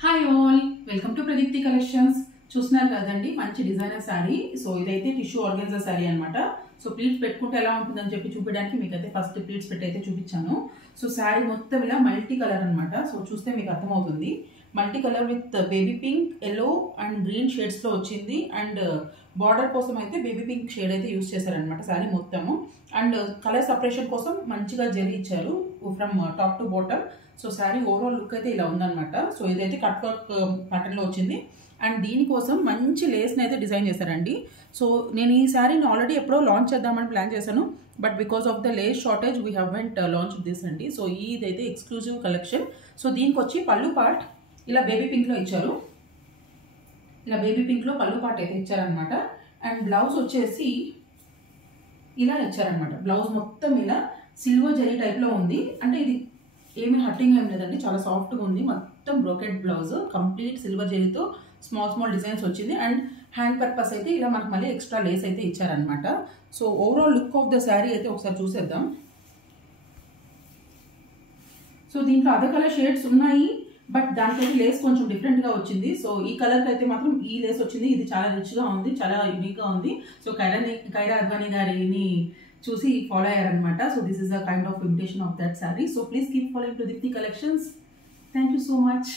Hi all, welcome to Pradeepti collections. చూస్తున్నారు కదండి, మంచి డిజైనర్ శారీ. సో ఇదైతే టిష్యూ ఆర్గన్జా శారీ అనమాట. సో ప్లీట్స్ పెట్టుకుంటే ఎలా ఉంటుందని చెప్పి చూపించడానికి మీకైతే ఫస్ట్ ప్లీట్స్ పెట్టి అయితే చూపించాను. సో శారీ మొత్తం ఇలా మల్టీ కలర్ అనమాట. సో చూస్తే మీకు అర్థమవుతుంది, multi colour with baby pink, yellow and green shades లో వచ్చింది. అండ్ బార్డర్ కోసం అయితే బేబీ పింక్ షేడ్ అయితే యూస్ చేశారనమాట శారీ మొత్తము. అండ్ కలర్ సపరేషన్ కోసం మంచిగా జరీ ఇచ్చారు from top to bottom. So sari overall look అయితే ఇలా ఉందన్నమాట. సో ఇదైతే కట్ వర్క్ ప్యాటర్న్ లో వచ్చింది. అండ్ దీనికోసం మంచి లేస్ని అయితే డిజైన్ చేశారండి. సో నేను ఈ శారీని ఆల్రెడీ ఎప్పుడో లాంచ్ చేద్దామని ప్లాన్ చేశాను, but because of the lace shortage we haven't launch this అండి. సో ఇదైతే ఎక్స్క్లూజివ్ కలెక్షన్. సో దీనికి వచ్చి పళ్ళు పార్ట్ ఇలా బేబీ పింక్ లో ఇచ్చారు. ఇలా బేబీ పింక్ లో పళ్ళు పార్ట్ అయితే ఇచ్చారనమాట. అండ్ బ్లౌజ్ వచ్చేసి ఇలా ఇచ్చారనమాట. బ్లౌజ్ మొత్తం ఇలా సిల్వర్ జరీ టైప్ లో ఉంది. అంటే ఇది ఏమీ హట్టింగ్ ఏం లేదండి, చాలా సాఫ్ట్గా ఉంది. మొత్తం బ్రోకెట్ బ్లౌజ్, కంప్లీట్ సిల్వర్ జరీతో స్మాల్ స్మాల్ డిజైన్స్ వచ్చింది. అండ్ హ్యాండ్ పర్పస్ అయితే ఇలా మనకు మళ్ళీ ఎక్స్ట్రా లేస్ అయితే ఇచ్చారనమాట. So overall look of the sari అయితే ఒకసారి చూసేద్దాం. సో దీంట్లో అదర్ కలర్ షేడ్స్ ఉన్నాయి, బట్ దానికైతే లేస్ కొంచెం డిఫరెంట్గా వచ్చింది. సో ఈ కలర్కి అయితే మాత్రం ఈ లేస్ వచ్చింది. ఇది చాలా రిచ్గా ఉంది, చాలా యూనిక్గా ఉంది. సో కైరా అద్వానీ గారిని చూసి ఫాలో అయ్యారనమాట. So this is a kind of imitation of that sari. So please keep following Pradeepthi collections. Thank you so much.